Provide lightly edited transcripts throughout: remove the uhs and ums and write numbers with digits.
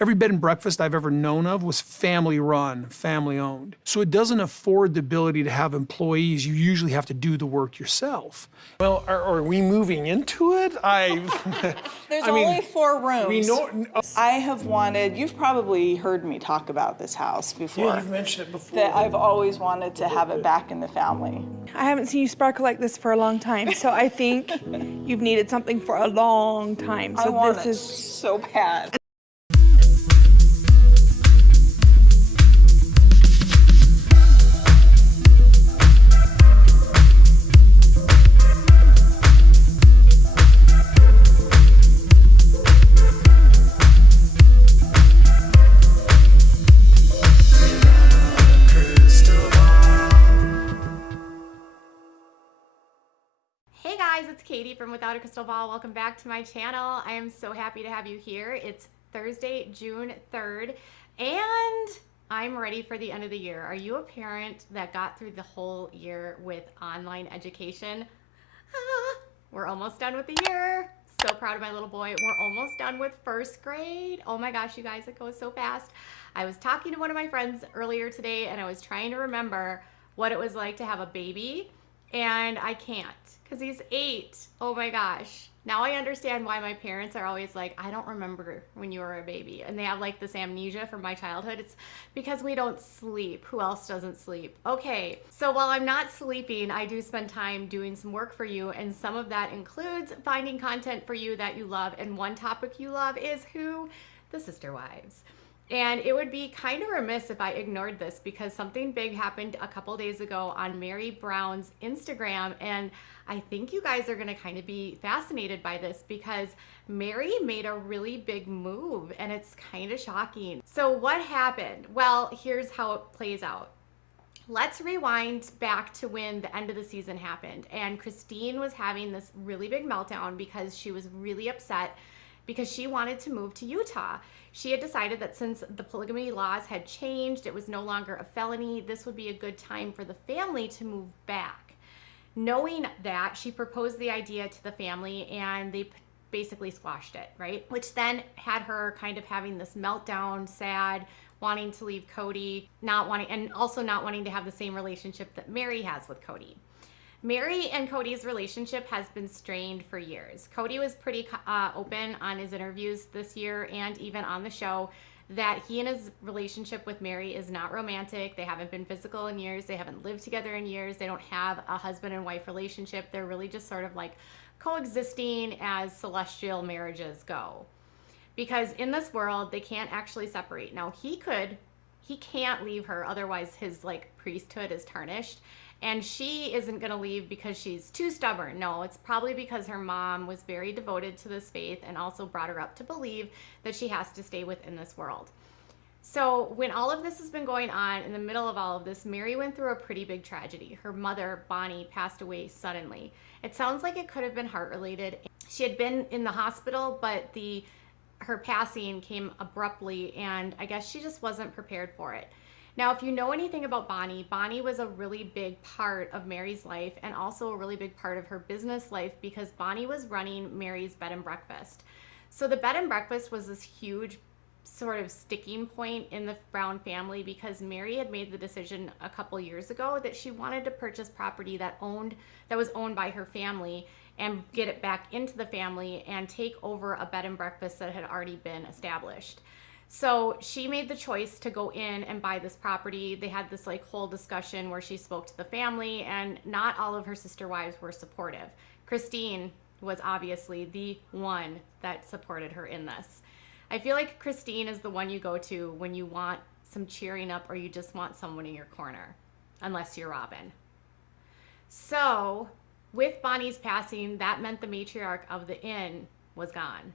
Every bed and breakfast I've ever known of was family run, family owned. So it doesn't afford the ability to have employees. You usually have to do the work yourself. Well, are we moving into it? There's I mean, only 4 rooms. we know. I have wanted, you've probably heard me talk about this house before. Yeah, you've mentioned it before. That I've always wanted to have it back in the family. I haven't seen you sparkle like this for a long time, so I think you've needed something for a long time. So I want this it is so bad. Hey guys, it's Katie from Without a Crystal Ball. Welcome back to my channel. I am so happy to have you here. It's Thursday, June 3rd, and I'm ready for the end of the year. Are you a parent that got through the whole year with online education? We're almost done with the year. So proud of my little boy. We're almost done with first grade. Oh my gosh, you guys, it goes so fast. I was talking to one of my friends earlier today, and I was trying to remember what it was like to have a baby, and I can't. Because he's 8. Oh my gosh. Now I understand why my parents are always like, I don't remember when you were a baby. And they have like this amnesia from my childhood. It's because we don't sleep. Who else doesn't sleep? Okay, so while I'm not sleeping, I do spend time doing some work for you. And some of that includes finding content for you that you love. And one topic you love is who? The sister wives. And it would be kind of remiss if I ignored this because something big happened a couple days ago on Meri Brown's Instagram, and I think you guys are going to kind of be fascinated by this because Meri made a really big move and it's kind of shocking. So what happened? Well, here's how it plays out. Let's rewind back to when the end of the season happened, and Christine was having this really big meltdown because she was really upset because she wanted to move to Utah. She had decided that since the polygamy laws had changed, it was no longer a felony, this would be a good time for the family to move back. Knowing that, she proposed the idea to the family and they basically squashed it, right? Which then had her kind of having this meltdown, sad, wanting to leave Kody, and also not wanting to have the same relationship that Meri has with Kody. Meri and Kody's relationship has been strained for years. Kody was pretty open on his interviews this year and even on the show that he and his relationship with Meri is not romantic. They haven't been physical in years. They haven't lived together in years. They don't have a husband and wife relationship. They're really just sort of like coexisting as celestial marriages go. Because in this world, they can't actually separate. Now, he can't leave her, otherwise his like priesthood is tarnished. And she isn't going to leave because she's too stubborn. No, it's probably because her mom was very devoted to this faith and also brought her up to believe that she has to stay within this world. So when all of this has been going on, in the middle of all of this, Meri went through a pretty big tragedy. Her mother, Bonnie, passed away suddenly. It sounds like it could have been heart related. She had been in the hospital, but her passing came abruptly, and I guess she just wasn't prepared for it. Now, if you know anything about Bonnie, Bonnie was a really big part of Meri's life and also a really big part of her business life because Bonnie was running Meri's bed and breakfast. So the bed and breakfast was this huge sort of sticking point in the Brown family because Meri had made the decision a couple years ago that she wanted to purchase property that was owned by her family and get it back into the family and take over a bed and breakfast that had already been established. So she made the choice to go in and buy this property. They had this like whole discussion where she spoke to the family, and not all of her sister wives were supportive. Christine was obviously the one that supported her in this. I feel like Christine is the one you go to when you want some cheering up or you just want someone in your corner, unless you're Robin. So with Bonnie's passing, that meant the matriarch of the inn was gone.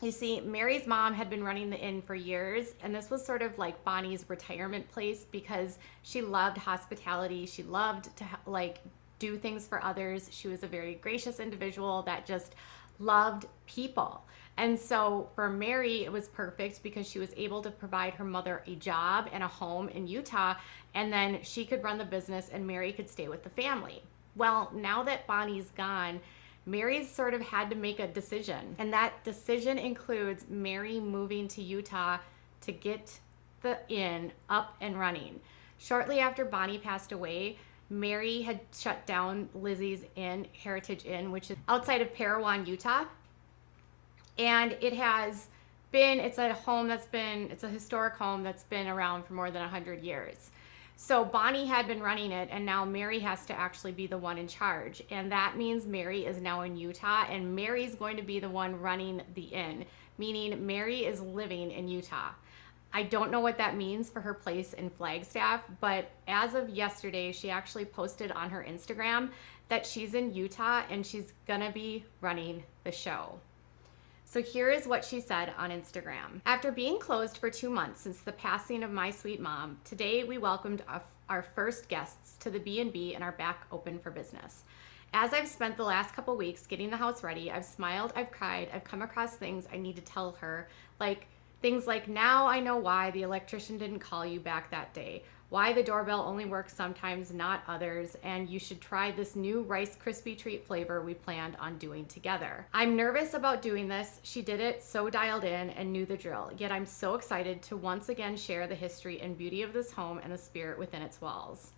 You see, Meri's mom had been running the inn for years, and this was sort of like Bonnie's retirement place because she loved hospitality. She loved to like do things for others. She was a very gracious individual that just loved people. And so for Meri, it was perfect because she was able to provide her mother a job and a home in Utah, and then she could run the business and Meri could stay with the family. Well, now that Bonnie's gone, Meri's sort of had to make a decision. And that decision includes Meri moving to Utah to get the inn up and running. Shortly after Bonnie passed away, Meri had shut down Lizzie's Inn, Heritage Inn, which is outside of Parowan, Utah. And it has been, it's a historic home that's been around for more than 100 years. So Bonnie had been running it, and now Meri has to actually be the one in charge. And that means Meri is now in Utah, and Meri's going to be the one running the inn, meaning Meri is living in Utah. I don't know what that means for her place in Flagstaff, but as of yesterday, she actually posted on her Instagram that she's in Utah and she's gonna be running the show. So here is what she said on Instagram. After being closed for 2 months since the passing of my sweet mom, today we welcomed our first guests to the B&B and are back open for business. As I've spent the last couple weeks getting the house ready, I've smiled, I've cried, I've come across things I need to tell her, things like, now I know why the electrician didn't call you back that day, why the doorbell only works sometimes, not others, and you should try this new Rice Krispie treat flavor we planned on doing together. I'm nervous about doing this. She did it so dialed in and knew the drill, yet I'm so excited to once again share the history and beauty of this home and the spirit within its walls.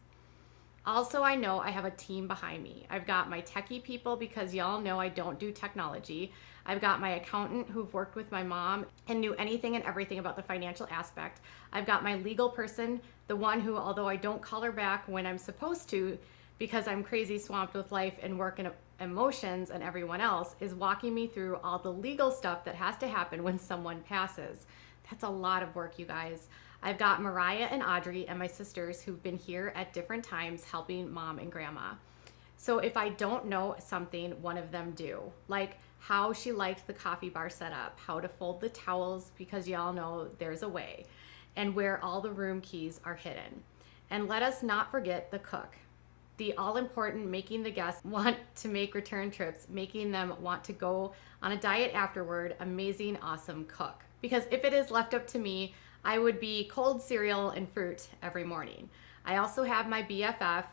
Also, I know I have a team behind me. I've got my techie people because y'all know I don't do technology. I've got my accountant who've worked with my mom and knew anything and everything about the financial aspect. I've got my legal person, the one who, although I don't call her back when I'm supposed to because I'm crazy swamped with life and work and emotions and everyone else, is walking me through all the legal stuff that has to happen when someone passes. That's a lot of work, you guys. I've got Mariah and Audrey and my sisters who've been here at different times helping mom and grandma. So if I don't know something, one of them do. Like how she liked the coffee bar set up, how to fold the towels because y'all know there's a way, and where all the room keys are hidden. And let us not forget the cook. The all-important making the guests want to make return trips, making them want to go on a diet afterward, amazing, awesome cook. Because if it is left up to me, I would be cold cereal and fruit every morning. I also have my BFF,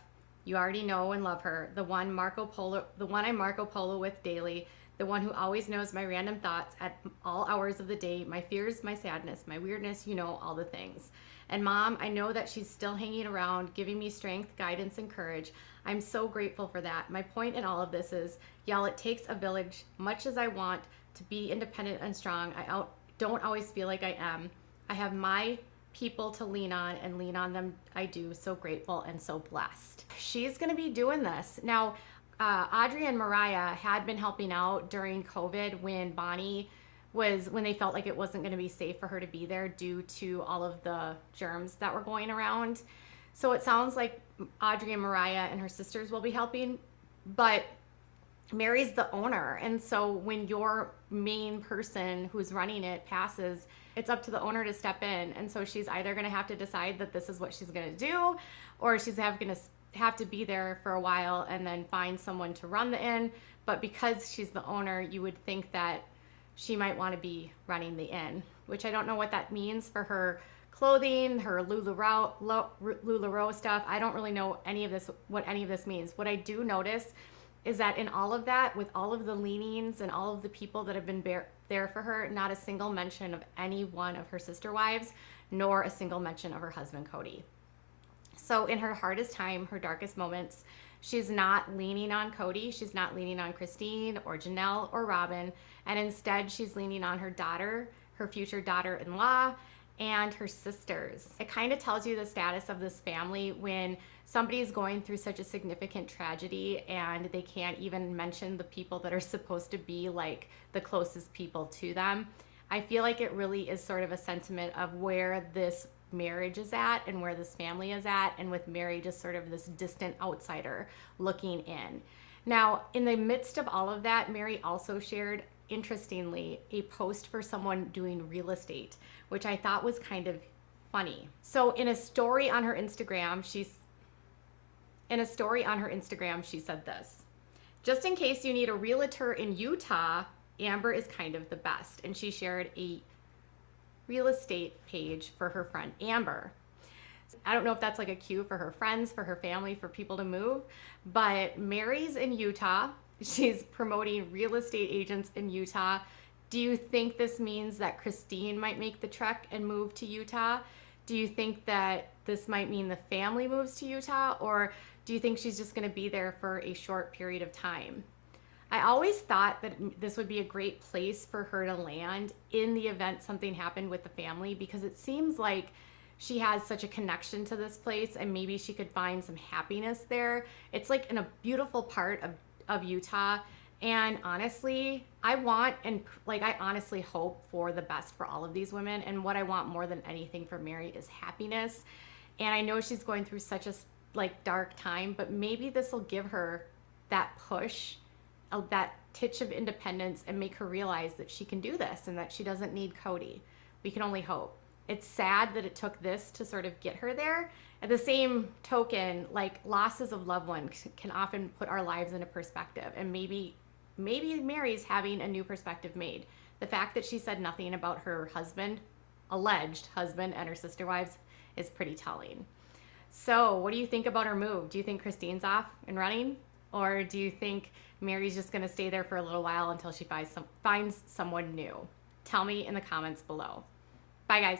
you already know and love her, the one I Marco Polo with daily, the one who always knows my random thoughts at all hours of the day, my fears, my sadness, my weirdness, you know, all the things. And Mom, I know that she's still hanging around, giving me strength, guidance, and courage. I'm so grateful for that. My point in all of this is, y'all, it takes a village. Much as I want to be independent and strong, I don't always feel like I am. I have my people to lean on, and lean on them I do. So grateful and so blessed. She's gonna be doing this. Now, Audrey and Mariah had been helping out during COVID when when they felt like it wasn't gonna be safe for her to be there due to all of the germs that were going around. So it sounds like Audrey and Mariah and her sisters will be helping, but Meri's the owner. And so when your main person who's running it passes, it's up to the owner to step in. And so she's either going to have to decide that this is what she's going to do, or she's going to have to be there for a while and then find someone to run the inn. But because she's the owner, you would think that she might want to be running the inn, which I don't know what that means for her clothing, her LuLaRoe stuff. I don't really know what any of this means. What I do notice is that in all of that, with all of the leanings and all of the people that have been there for her, not a single mention of any one of her sister wives, nor a single mention of her husband, Kody. So in her hardest time, her darkest moments, she's not leaning on Kody, she's not leaning on Christine or Janelle or Robin, and instead she's leaning on her daughter, her future daughter-in-law, and her sisters. It kind of tells you the status of this family when somebody's going through such a significant tragedy and they can't even mention the people that are supposed to be like the closest people to them. I feel like it really is sort of a sentiment of where this marriage is at and where this family is at, and with Meri just sort of this distant outsider looking in. Now, in the midst of all of that, Meri also shared, interestingly, a post for someone doing real estate, which I thought was kind of funny. So in a story on her Instagram, she said this: just in case you need a realtor in Utah, Amber is kind of the best. And she shared a real estate page for her friend Amber. I don't know if that's like a cue for her friends, for her family, for people to move, but Meri's in Utah She's promoting real estate agents in Utah. Do you think this means that Christine might make the trek and move to Utah? Do you think that this might mean the family moves to Utah? Or do you think she's just going to be there for a short period of time? I always thought that this would be a great place for her to land in the event something happened with the family, because it seems like she has such a connection to this place and maybe she could find some happiness there. It's like in a beautiful part of Utah. And honestly, I honestly hope for the best for all of these women. And what I want more than anything for Meri is happiness. And I know she's going through such a dark time, but maybe this will give her that push, that titch of independence, and make her realize that she can do this and that she doesn't need Kody. We can only hope. It's sad that it took this to sort of get her there. At the same token, losses of loved ones can often put our lives into perspective, and maybe Meri's having a new perspective made. The fact that she said nothing about her husband, alleged husband, and her sister wives is pretty telling. So what do you think about her move? Do you think Christine's off and running? Or do you think Meri's just going to stay there for a little while until she finds someone new? Tell me in the comments below. Bye, guys.